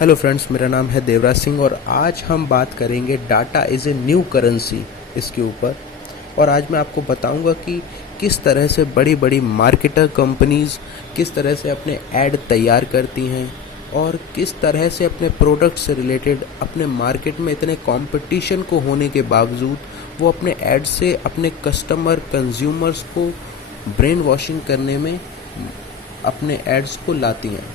Hello friends, मेरा नाम है देवराज सिंह और आज हम बात करेंगे data is a new currency इसके ऊपर। और आज मैं आपको बताऊंगा कि किस तरह से बड़ी बड़ी मार्केटर कंपनीज़ किस तरह से अपने ऐड तैयार करती हैं और किस तरह से अपने प्रोडक्ट से रिलेटेड अपने मार्केट में इतने कंपटीशन को होने के बावजूद वो अपने ऐड से अपने कस्टमर कंज्यूमर्स को ब्रेन वॉशिंग करने में अपने एड्स को लाती हैं।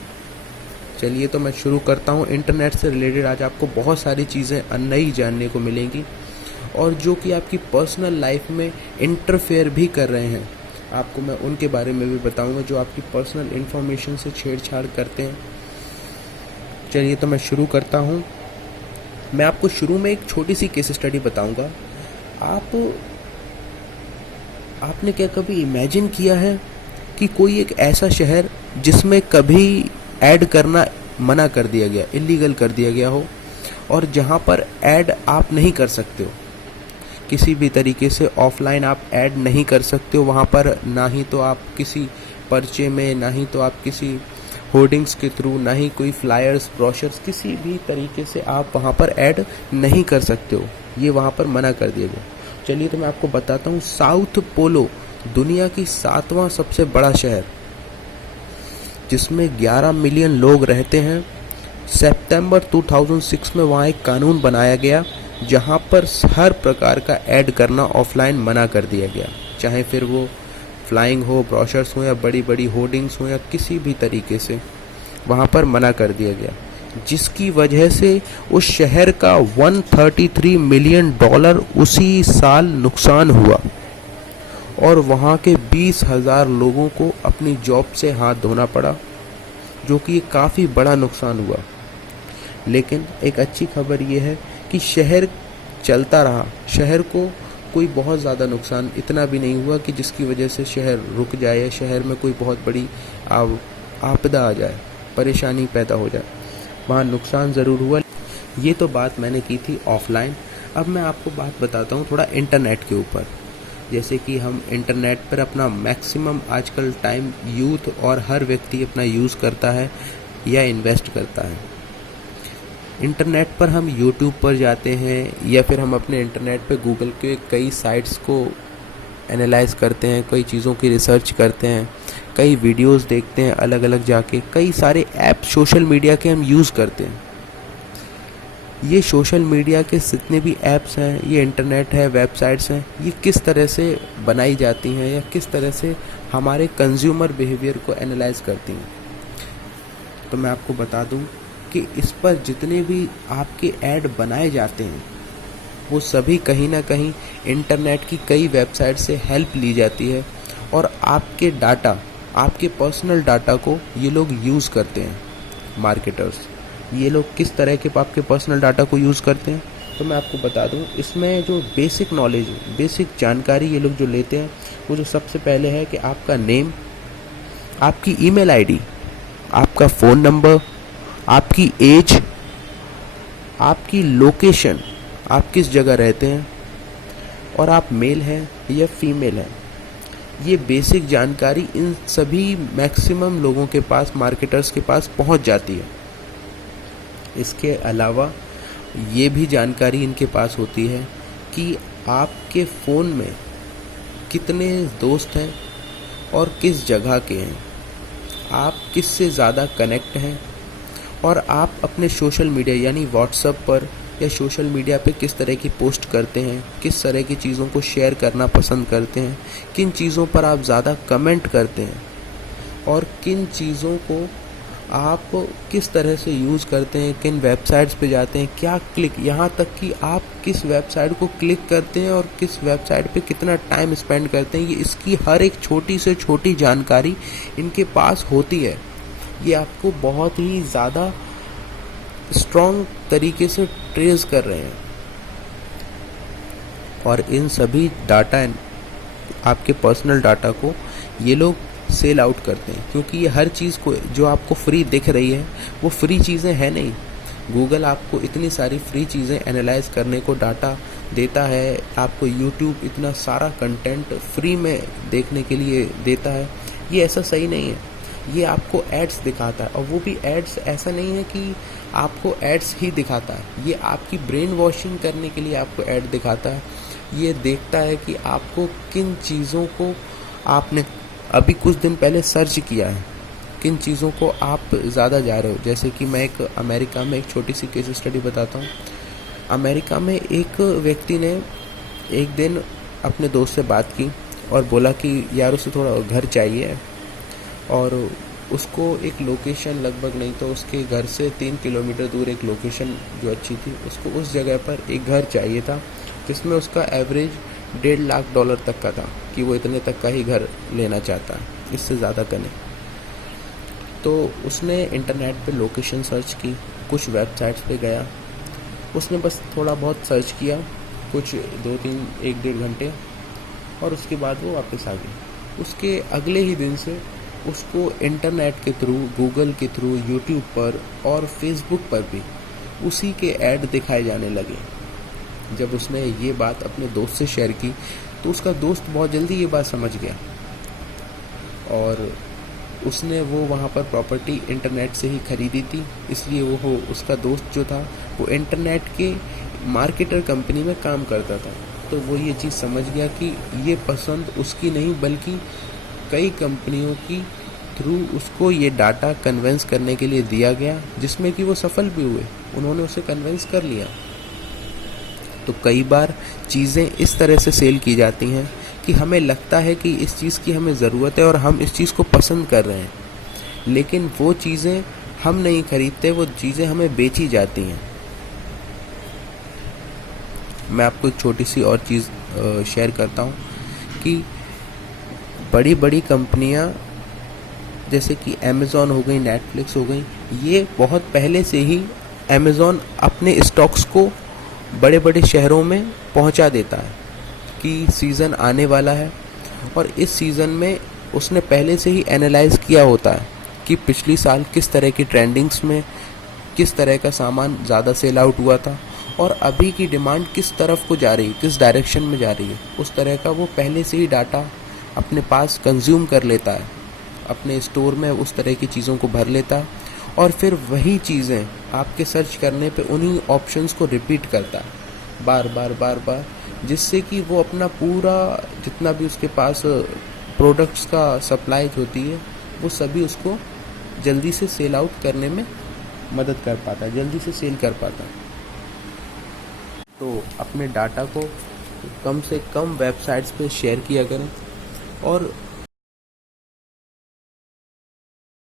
चलिए तो मैं शुरू करता हूँ। इंटरनेट से रिलेटेड आज आपको बहुत सारी चीज़ें नई जानने को मिलेंगी और जो कि आपकी पर्सनल लाइफ में इंटरफेयर भी कर रहे हैं। आपको मैं उनके बारे में भी बताऊंगा जो आपकी पर्सनल इन्फॉर्मेशन से छेड़छाड़ करते हैं। चलिए तो मैं शुरू करता हूँ। मैं आपको शुरू में एक छोटी सी केस स्टडी बताऊंगा। आपने क्या कभी इमेजिन किया है कि कोई एक ऐसा शहर जिसमें कभी ऐड करना मना कर दिया गया, इलीगल कर दिया गया हो, और जहाँ पर ऐड आप नहीं कर सकते हो, किसी भी तरीके से ऑफलाइन आप ऐड नहीं कर सकते हो वहाँ पर, ना ही तो आप किसी पर्चे में, ना ही तो आप किसी होर्डिंग्स के थ्रू, ना ही कोई फ्लायर्स ब्रोशर्स, किसी भी तरीके से आप वहाँ पर ऐड नहीं कर सकते हो। ये वहाँ पर मना कर दिया गया। चलिए तो मैं आपको बताता हूँ। साउथ पोलो दुनिया की 7वां सबसे बड़ा शहर जिसमें 11 मिलियन लोग रहते हैं। सितंबर 2006 में वहाँ एक कानून बनाया गया जहाँ पर हर प्रकार का ऐड करना ऑफलाइन मना कर दिया गया, चाहे फिर वो फ्लाइंग हो, ब्रोशर्स हो, या बड़ी बड़ी होर्डिंग्स हो, या किसी भी तरीके से वहाँ पर मना कर दिया गया, जिसकी वजह से उस शहर का $133 मिलियन उसी साल नुकसान हुआ और वहाँ के 20,000 लोगों को अपनी जॉब से हाथ धोना पड़ा, जो कि काफ़ी बड़ा नुकसान हुआ। लेकिन एक अच्छी खबर ये है कि शहर चलता रहा, शहर को कोई बहुत ज़्यादा नुकसान इतना भी नहीं हुआ कि जिसकी वजह से शहर रुक जाए या शहर में कोई बहुत बड़ी आपदा आ जाए, परेशानी पैदा हो जाए। वहाँ नुकसान ज़रूर हुआ। ये तो बात मैंने की थी ऑफलाइन। अब मैं आपको बात बताता हूँ थोड़ा इंटरनेट के ऊपर। जैसे कि हम इंटरनेट पर अपना मैक्सिमम आजकल टाइम यूथ और हर व्यक्ति अपना यूज़ करता है या इन्वेस्ट करता है। इंटरनेट पर हम यूट्यूब पर जाते हैं या फिर हम अपने इंटरनेट पे गूगल के कई साइट्स को एनालाइज करते हैं, कई चीज़ों की रिसर्च करते हैं, कई वीडियोस देखते हैं अलग अलग जाके। कई सारे ऐप सोशल मीडिया के हम यूज़ करते हैं। ये सोशल मीडिया के जितने भी ऐप्स हैं, ये इंटरनेट है, वेबसाइट्स हैं, ये किस तरह से बनाई जाती हैं या किस तरह से हमारे कंज्यूमर बिहेवियर को एनालाइज करती हैं। तो मैं आपको बता दूं कि इस पर जितने भी आपके ऐड बनाए जाते हैं वो सभी कहीं ना कहीं इंटरनेट की कई वेबसाइट से हेल्प ली जाती है और आपके डाटा, आपके पर्सनल डाटा को ये लोग यूज़ करते हैं। मार्केटर्स ये लोग किस तरह के आपके पर्सनल डाटा को यूज़ करते हैं, तो मैं आपको बता दूं। इसमें जो बेसिक नॉलेज, बेसिक जानकारी ये लोग जो लेते हैं, वो जो सबसे पहले है कि आपका नेम, आपकी ईमेल आईडी, आपका फ़ोन नंबर, आपकी एज, आपकी लोकेशन, आप किस जगह रहते हैं, और आप मेल हैं या फीमेल हैं। ये बेसिक जानकारी इन सभी मैक्सिमम लोगों के पास, मार्केटर्स के पास पहुंच जाती है। इसके अलावा ये भी जानकारी इनके पास होती है कि आपके फ़ोन में कितने दोस्त हैं और किस जगह के हैं, आप किससे ज़्यादा कनेक्ट हैं, और आप अपने सोशल मीडिया यानी व्हाट्सएप पर या सोशल मीडिया पे किस तरह की पोस्ट करते हैं, किस तरह की चीज़ों को शेयर करना पसंद करते हैं, किन चीज़ों पर आप ज़्यादा कमेंट करते हैं, और किन चीज़ों को आप किस तरह से यूज़ करते हैं, किन वेबसाइट्स पे जाते हैं, क्या क्लिक, यहाँ तक कि आप किस वेबसाइट को क्लिक करते हैं और किस वेबसाइट पे कितना टाइम स्पेंड करते हैं। ये इसकी हर एक छोटी से छोटी जानकारी इनके पास होती है। ये आपको बहुत ही ज़्यादा स्ट्रॉन्ग तरीके से ट्रेस कर रहे हैं और इन सभी डाटा, आपके पर्सनल डाटा को ये लोग सेल आउट करते हैं, क्योंकि ये हर चीज़ को जो आपको फ्री दिख रही है वो फ्री चीज़ें हैं नहीं। गूगल आपको इतनी सारी फ्री चीज़ें एनालाइज करने को डाटा देता है, आपको यूट्यूब इतना सारा कंटेंट फ्री में देखने के लिए देता है। ये ऐसा सही नहीं है। ये आपको एड्स दिखाता है, और वो भी एड्स ऐसा नहीं है कि आपको एड्स ही दिखाता है, ये आपकी ब्रेन वॉशिंग करने के लिए आपको ऐड दिखाता है। ये देखता है कि आपको किन चीज़ों को आपने अभी कुछ दिन पहले सर्च किया है, किन चीज़ों को आप ज़्यादा जा रहे हो। जैसे कि मैं एक अमेरिका में एक छोटी सी केस स्टडी बताता हूँ। अमेरिका में एक व्यक्ति ने एक दिन अपने दोस्त से बात की और बोला कि यार उसे थोड़ा घर चाहिए, और उसको एक लोकेशन, लगभग नहीं तो उसके घर से 3 किलोमीटर दूर एक लोकेशन जो अच्छी थी, उसको उस जगह पर एक घर चाहिए था जिसमें उसका एवरेज $1.5 लाख तक का था, कि वो इतने तक का ही घर लेना चाहता है, इससे ज़्यादा का नहीं। तो उसने इंटरनेट पे लोकेशन सर्च की, कुछ वेबसाइट्स पे गया, उसने बस थोड़ा बहुत सर्च किया, कुछ 2-3 1-1.5 घंटे, और उसके बाद वो वापस आ गई। उसके अगले ही दिन से उसको इंटरनेट के थ्रू, गूगल के थ्रू, यूट्यूब पर और फेसबुक पर भी उसी के ऐड दिखाए जाने लगे। जब उसने ये बात अपने दोस्त से शेयर की तो उसका दोस्त बहुत जल्दी ये बात समझ गया, और उसने वो वहाँ पर प्रॉपर्टी इंटरनेट से ही खरीदी थी। इसलिए वो उसका दोस्त जो था वो इंटरनेट के मार्केटर कंपनी में काम करता था। तो वो ये चीज़ समझ गया कि ये पसंद उसकी नहीं बल्कि कई कंपनियों की थ्रू उसको ये डाटा कन्वेंस करने के लिए दिया गया, जिसमें कि वो सफल भी हुए, उन्होंने उसे कन्वेंस कर लिया। तो कई बार चीज़ें इस तरह से सेल की जाती हैं कि हमें लगता है कि इस चीज़ की हमें ज़रूरत है और हम इस चीज़ को पसंद कर रहे हैं, लेकिन वो चीज़ें हम नहीं खरीदते, वो चीज़ें हमें बेची जाती हैं। मैं आपको एक छोटी सी और चीज़ शेयर करता हूँ कि बड़ी बड़ी कंपनियाँ जैसे कि अमेज़ॉन हो गई, नेटफ्लिक्स हो गई, ये बहुत पहले से ही अमेज़ॉन अपने स्टॉक्स को बड़े बड़े शहरों में पहुंचा देता है कि सीज़न आने वाला है, और इस सीज़न में उसने पहले से ही एनालाइज किया होता है कि पिछली साल किस तरह की ट्रेंडिंग्स में किस तरह का सामान ज़्यादा सेल आउट हुआ था, और अभी की डिमांड किस तरफ को जा रही है, किस डायरेक्शन में जा रही है। उस तरह का वो पहले से ही डाटा अपने पास कंज्यूम कर लेता है, अपने स्टोर में उस तरह की चीज़ों को भर लेता है, और फिर वही चीज़ें आपके सर्च करने पे उन्हीं ऑप्शंस को रिपीट करता है बार बार बार बार, जिससे कि वो अपना पूरा जितना भी उसके पास प्रोडक्ट्स का सप्लाई होती है वो सभी उसको जल्दी से सेल आउट करने में मदद कर पाता है, जल्दी से सेल कर पाता है। तो अपने डाटा को कम से कम वेबसाइट्स पे शेयर किया करें, और